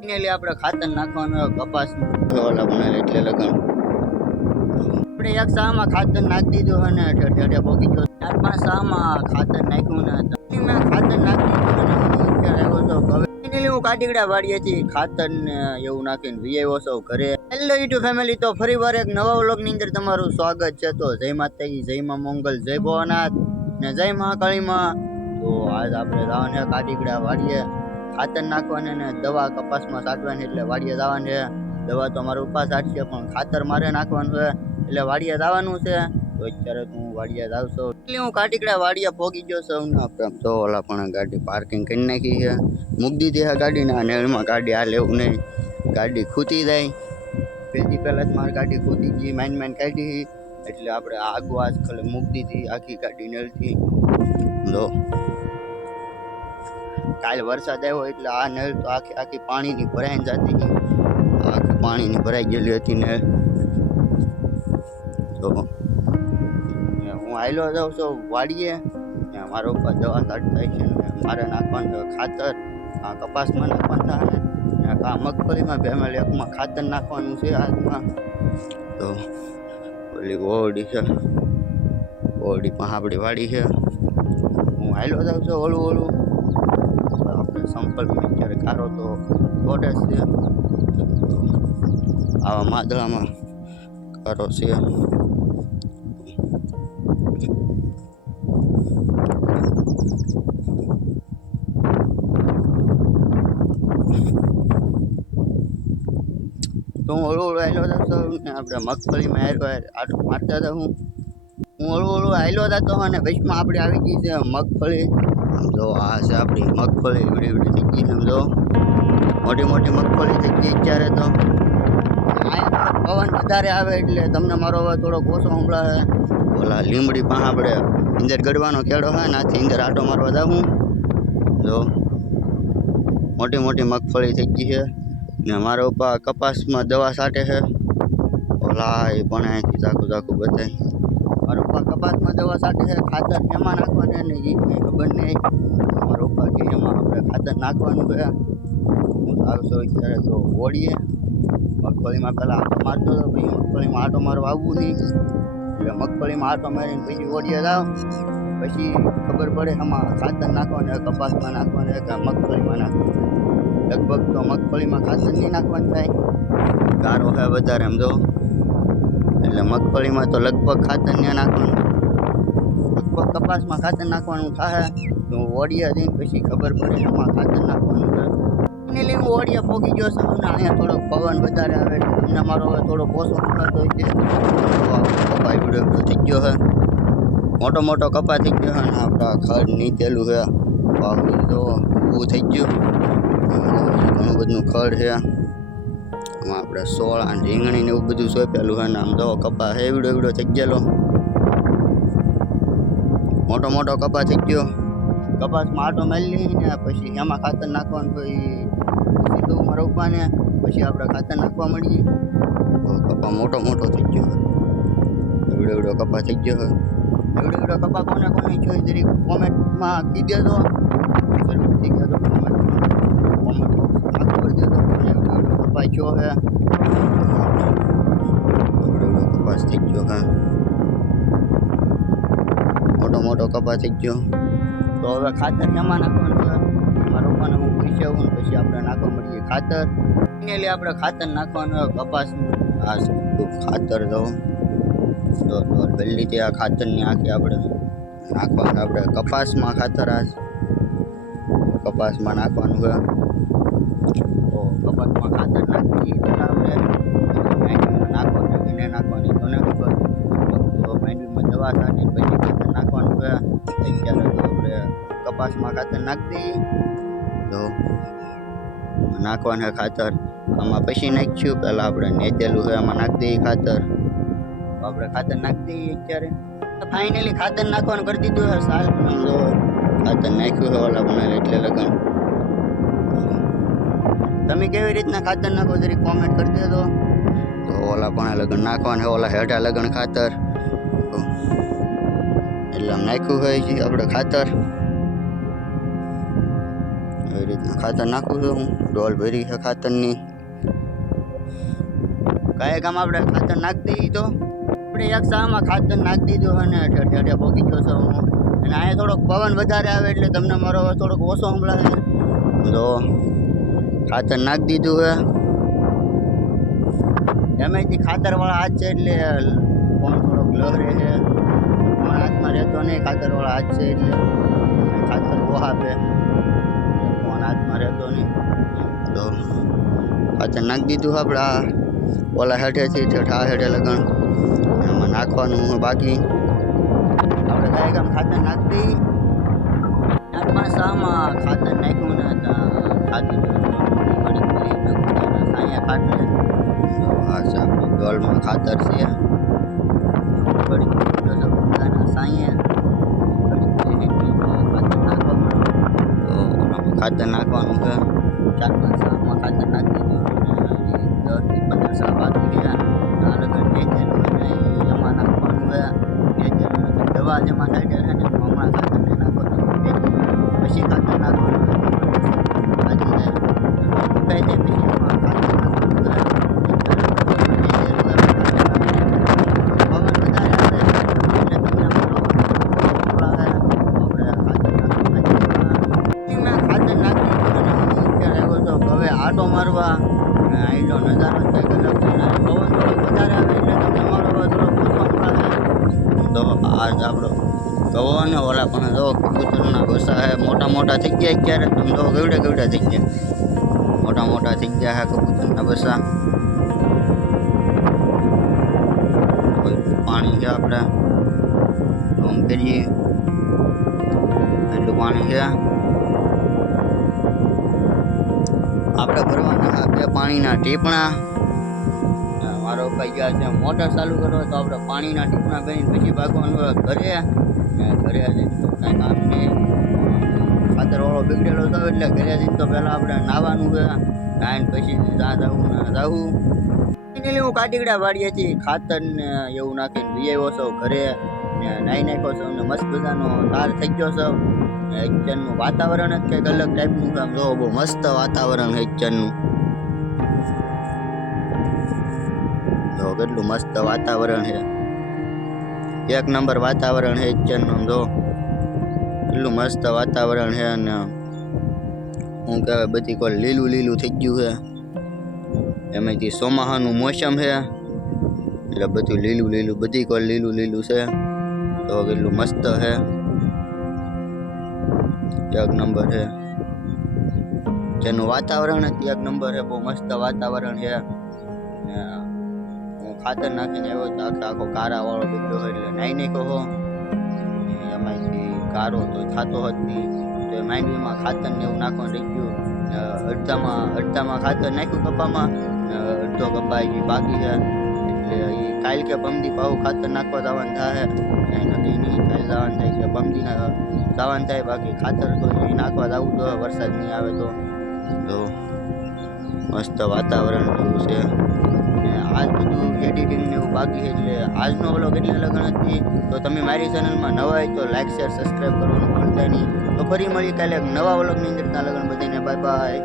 Finally આપણે ખાતર નાખવાનું કપાસ ઓલા બનાવે એટલે લગન આપણે એક સામાં ખાતર નાખી દીધું અને ઠેઠે પોકી ગયો 4-5 સામાં ખાતર નાખ્યું ને મેં ખાતર નાખી દીધું અને આવ્યો તો હવે ફાઇનલી હું કાટીગડા વાડીએથી ખાતર ને એવું નાખીને વીઆઈઓ છો ઘરે. હેલો યુટ્યુબ ફેમિલી, તો ફરી વાર એક નવા વ્લોગ ની અંદર તમારું સ્વાગત છે. તો જય માતાજી, જય માં મંગલ, જય ભોળાનાથ ને જય મહાકાળીમાં. તો આજ આપણે જવાના કાટીગડા વાડીએ ખાતર નાખવાને ને દવા કપાસમાં છાંટવાની, એટલે વાડીએ જવાનું છે. દવા તો મારા ઉપા છાંટશે પણ ખાતર મારે નાખવાનું છે એટલે વાડીએ જવાનું છે. તો અત્યારે હું વાડીએ જાઉં છું એટલે હું કાટીગડા વાડીએ પોગી ગયો છું ને આપણે તો ઓલા પણ ગાડી પાર્કિંગ કરી નાખી છે, મૂકી દીધી છે ગાડીના નેળમાં. ગાડી આ લેવું નહીં, ગાડી ખૂટી જાય. પેલી પહેલા જ મારી ગાડી ખૂટી ગઈ, માઇન કાઢી એટલે આપણે આગુ આજકાલ મૂકી દીધી આખી ગાડી નેળથી. જો કાલે વરસાદ આવ્યો એટલે આ નળ તો આખી પાણીની ભરાઈને જતી હતી, આખી પાણીની ભરાઈ ગયેલી હતી નળ. તો હું આવેલો જાઉં છું વાડીએ, મારા ઉપર દવા છાંટતા છે ને મારે નાખવાનું ખાતર આ કપાસમાં નાખવાનું થાય ને આ મગફળીમાં ભેમેલ એકમાં ખાતર નાખવાનું છે હાથમાં. તો ઓલી ઓરડી છે, ઓરડી પણ આપણી વાડી છે. હું આવેલો જાઉં છું ઓલું આપણે સંપર્કમાં અત્યારે કારો તો ગોડે છે, આવા માદળામાં કારો છે. તો હું ઓલું આવેલો હતો ને આપણે મગફળીમાં આટો મારતા હતા. હું ઓલું આવેલો હતો અને વચમાં આપણે આવી ગઈ છે મગફળી. જો આ છે આપણી મગફળી, વીડી થઈ ગઈ. સમજો મોટી મોટી મગફળી થઈ ગઈ અત્યારે. તો પવન વધારે આવે એટલે તમને મારો અવાજ થોડો ઓછો સંભળાય. ઓલા લીમડી પાસે આપણે અંદર ગડવાનો કેળો હોય ને આથી અંદર આટો મારવા જાઉં. જો મોટી મોટી મગફળી થઈ ગઈ છે ને મારા ઉપર કપાસમાં દવા છાંટે છે. ઓલા એ પણ અહીંથી ઝાકું બતાય મારા ઉપર કપાસમાં દવા છાંટે છે. ખાતર એમાં નાખવાનું ને એ કંઈ ખબર નહીં. મારા ઉપર કે એમાં આપણે ખાતર નાખવાનું છે. હું આવશો અત્યારે તો ઓળીએ મગફળીમાં પહેલાં આટો મારતો હતો, પછી મગફળીમાં આટો મારવા આવવું નહીં એટલે મગફળીમાં આટો મારીને પછી ઓળીએ જાવ, પછી ખબર પડે આમાં ખાતર નાખવાનું, કપાસમાં નાખવાનું કે મગફળીમાં નાખવાનું. લગભગ તો મગફળીમાં ખાતર નહીં નાખવાનું થાય, ગારો છે વધારે સમજો એટલે મગફળીમાં તો લગભગ ખાતર નહીં નાખવાનું, લગભગ કપાસમાં ખાતર નાખવાનું થાય. તો ઓળીએ જઈને પછી ખબર પડે એમાં ખાતર નાખવાનું છે. ફાઇનલી હું ઓળીએ પોગી ગયો છું અને અહીંયા થોડોક પવન વધારે આવે એટલે તમને મારો હવે થોડો ઓછો સંભળાતો હોય છે. કપા વિડીયો થઈ ગયો છે, મોટો મોટો કપા થઈ ગયો છે અને આપણા ખડ નીચેલું છે તો ઊભું થઈ ગયું. ઘણું બધું ખડ છે આમાં, આપણે સોળા રીંગણી ને એવું બધું સોંપેલું છે ને આમ જો કપા હે વિડીયો થઈ ગયેલો, મોટો મોટો કપા થઈ ગયો. કપાસમાં આટો મારી ને પછી એમાં ખાતર નાખવાનું, પછી સીધું મારા ઉપાને પછી આપણે ખાતર નાખવા મળીએ. તો કપા મોટો થઈ ગયો, એવડો કપા થઈ ગયો. એવડો કપા કોને જોઈ જરી કોમેન્ટમાં કહી દેજો, જરૂરથી કહેજો કોમેન્ટ કરી દેજો એવડો કપા થયો છે. એવડો કપાસ થઈ ગયો હા, મોટો કપા થઈ ગયો. તો હવે ખાતર એમાં નાખવાનું છે. મારા પપ્પાને હું પૂછી આવું ને પછી આપણે નાખવા મળીએ ખાતર. ફાઇનલી આપણે ખાતર નાખવાનું કપાસનું આ ખાતર તો પહેલી આ ખાતરની આખી આપણે નાખવાનું, આપણે કપાસમાં ખાતર આ કપાસમાં નાખવાનું છે. તો કપાસમાં ખાતર નાખી આપણે નાખવાનું કે નહીં નાખવાની તો ને ખબર. તો માંડવીમાં દવા છાંટીને પછી ખાતર નાખવાનું છે. અત્યારે તો આપણે કપાસમાં ખાતર નાખી દઈએ. તો નાખવાનું ખાતર આમાં પછી નાખીશું, પહેલાં આપણે નેતેલું છે એમાં નાખી દઈએ ખાતર. તો આપણે ખાતર નાખી દઈએ અત્યારે. ફાઇનલી ખાતર નાખવાનું કરી દીધું છે. સાલ સમજો ખાતર નાખ્યું છે ઓલા બનાવે એટલે લગન. તમે કેવી રીતના ખાતર નાખો જરી કોમેન્ટ કરી દેજો. તો ઓલા પણ લગન નાખવાનું છે, ઓલા હેઠા લગન ખાતર એટલે નાખ્યું હોય છે આપણે ખાતર. એવી રીતના ખાતર નાખું છું હું. ડોલ ભરી છે ખાતરની. કાંઈ કામ આપણે ખાતર નાખી દઈએ તો આપણે એક સામાં ખાતર નાખી દીધું અને ઠેઠે પોકી ગયો છું હું. અને અહીંયા થોડોક પવન વધારે આવે એટલે તમને મારો અવાજ થોડોક ઓછો સંભળાય. તો ખાતર નાખી દીધું છે. એમાંથી ખાતરવાળા હાથ છે એટલે ફોન થોડોક લહરે છે. ફોન હાથમાં રહેતો નહીં, ખાતરવાળા હાથ છે એટલે ખાતર બહુ આપે, ફોન હાથમાં રહેતો નહીં. તો ખાતર નાખી દીધું આપણે આ ઓલા હેઠેથી ઠા હેઠે લગણ એમાં નાખવાનું બાકી. આપણે કાંઈ કામ ખાતર નાખી દઈએ. 4-5 ખાતર નાખ્યું ને ખાતર સાયા ખાતર. હા છે આપણી ડોલમાં ખાતર છે. ખાતર નાખવાનું છે. 4-5 સામાં ખાતર નાખી દીધું. 10-15 સાલ બાકી ગયા. આ લગન એમાં નાખવાનું છે. દવા જેમાં થાય છે ને હમણાં ખાતર નહીં નાખવાનું, પછી ખાતર નાખવાનું. બાકી જાય સુકાઈ જાય પછી એમાં ખાતર નાખવાનું. આટો મારવા આઈલો નજારો છે ગલક છે. પવન થોડોક વધારે આવે એટલે તમને મારો અવાજ થોડોક ઓછો સંભળાય. તો આજ આપણો ગવો ને ઓલા પણ જો કબૂતરના બસા હે મોટા મોટા થઈ ગયા. ક્યારેક તમે જો ગવડા થઈ ગયા, મોટા થઈ ગયા હે કબૂતરના બસા. પાણી છે આપણે ઓમ કરીએ એટલું પાણી છે આપણે ભરવાના. 2 પાણીના ટીપણા. મારો ભાઈ ગયા છે મોટર ચાલુ કરો તો આપણે પાણીના ટીપણા ભરીને પછી ભાગવાનું ઘરે. ઘરે જઈને તો કાંઈ કામ નહીં. ખાતરવાળો બગડેલો હતો એટલે ઘરે જઈને તો પહેલાં આપણે નાહવાનું છે. નાહીને પછી ત્યાં જવું હું કાટીગડા વાડીએથી ખાતર ને એવું નાખીને લઈ આવ્યો છો ઘરે. નાહી નાખ્યો છો અને મસ્ત બધાનો તાર થઈ ગયો છો. હેચરનું વાતાવરણ જ કંઈક અલગ ટાઈપનું કામ જો બહુ મસ્ત વાતાવરણ હેચરનું. જો કેટલું મસ્ત વાતાવરણ છે. 1 નંબર વાતાવરણ હેચરનું. જો કેટલું મસ્ત વાતાવરણ છે. અને શું કહેવાય બધી કોઈ લીલું થઈ ગયું છે. એમાંથી ચોમાસાનું મોસમ છે એટલે બધું લીલું બધી કોઈ લીલું છે. તો કેટલું મસ્ત છે. 1 નંબર છે. જેનું વાતાવરણ જ 1 નંબર છે. બહુ મસ્ત વાતાવરણ છે. હું ખાતર નાખીને આવ્યો તો આખો કારાવાળો બીજો એટલે નાઈ નાખ્યો હો. એમાંથી કારો તો થતો હતી તો એ માંડવીમાં ખાતર ને એવું નાખવાનું રહી ગયું. અડધામાં ખાતર નાખ્યું કપામાં, અડધો કપા એ બાકી છે. એટલે એ કાલ કે પમદી પાવું ખાતર નાખવા જવાનું થાય. કાંઈ નક્કી નહીં, કાલ જવાનું થાય કે પમદીના જવાનું થાય. બાકી ખાતર તો એ નાખવા જવું તો વરસાદ નહીં આવે તો. મસ્ત વાતાવરણ એવું છે. આજ બધું એડિટિંગ ને એવું બાકી છે એટલે આજનો વ્લોગ એટલે લગન હતી. તો તમે મારી ચેનલમાં નવા હોય તો લાઈક શેર સબસ્ક્રાઈબ કરવાનું ભૂલતા નહીં. તો ફરી મળી કાલે નવા વ્લોગની અંદર. લગન બધાને બાય બાય.